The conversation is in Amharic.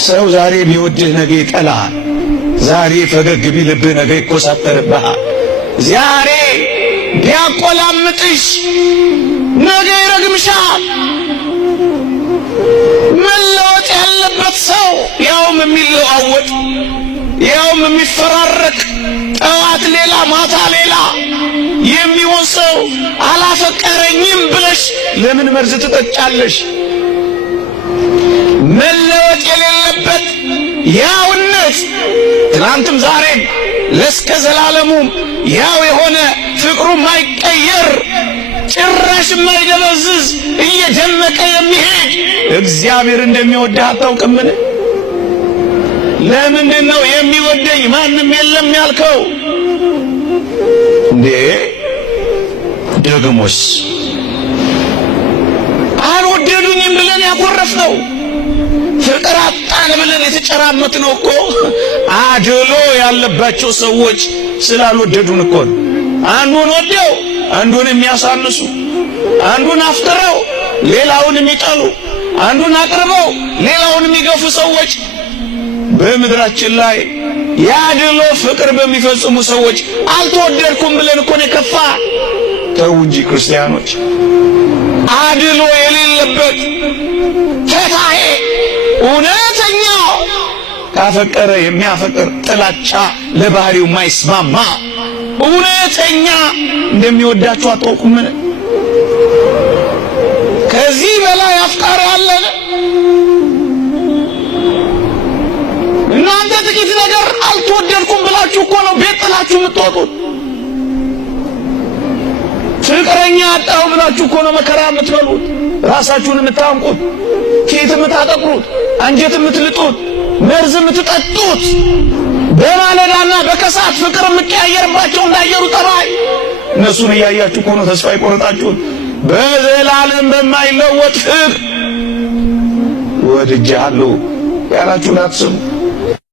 ሰው ዛሬ ቢወድህ ነገ ይጠላሃል። ዛሬ ፈገግ ቢልብህ ነገ ይኮሳተርብሃል። ዛሬ ቢያቆላምጥሽ ነገ ይረግምሻል። መለወጥ ያለበት ሰው ያውም የሚለዋወጥ ያውም የሚፈራረቅ ጠዋት ሌላ ማታ ሌላ የሚሆን ሰው አላፈቀረኝም ብለሽ ለምን መርዝ ትጠጫለሽ? መለወጥ የሌለበት ያውነት ትናንትም ዛሬም ለስከ ዘላለሙም ያው የሆነ ፍቅሩ ማይቀየር ጭራሽ ማይደበዝዝ እየደመቀ የሚሄድ እግዚአብሔር እንደሚወድህ አታውቅምን? ለምንድን ነው የሚወደኝ ማንም የለም ያልከው እንዴ? ደግሞስ አልወደዱኝም ብለን ያኮረፍነው ፍቅር አጣን ብለን የተጨራመትነው እኮ አድሎ ያለባቸው ሰዎች ስላልወደዱን እኮ ነው። አንዱን ወደው አንዱን የሚያሳንሱ፣ አንዱን አፍቅረው ሌላውን የሚጠሉ፣ አንዱን አቅርበው ሌላውን የሚገፉ ሰዎች በምድራችን ላይ ያድሎ ፍቅር በሚፈጽሙ ሰዎች አልተወደድኩም ብለን እኮ ነው የከፋ። ተው እንጂ ክርስቲያኖች፣ አድሎ የሌለበት ፈታሄ እውነተኛ ካፈቀረ የሚያፈቅር ጥላቻ ለባህሪው ማይስማማ እውነተኛ እንደሚወዳችሁ አታውቁምን? ከዚህ በላይ አፍቃሪ አለን? እናንተ ጥቂት ነገር አልተወደድኩም ብላችሁ እኮ ነው ቤት ጥላችሁ የምትወጡት። ፍቅረኛ አጣሁ ብላችሁ እኮ ነው መከራ የምትበሉት፣ ራሳችሁን የምታንቁት፣ ፊት የምታጠቁሩት፣ አንጀት የምትልጡት፣ መርዝ የምትጠጡት፣ በማለዳና በከሳት ፍቅር የምትቀያየርባቸው እንዳየሩ ጠባይ እነሱን እያያችሁ እኮ ነው ተስፋ የቆረጣችሁት። በዘላለም በማይለወጥ ፍቅር ወድጄሃለሁ ያላችሁን አትስሙ።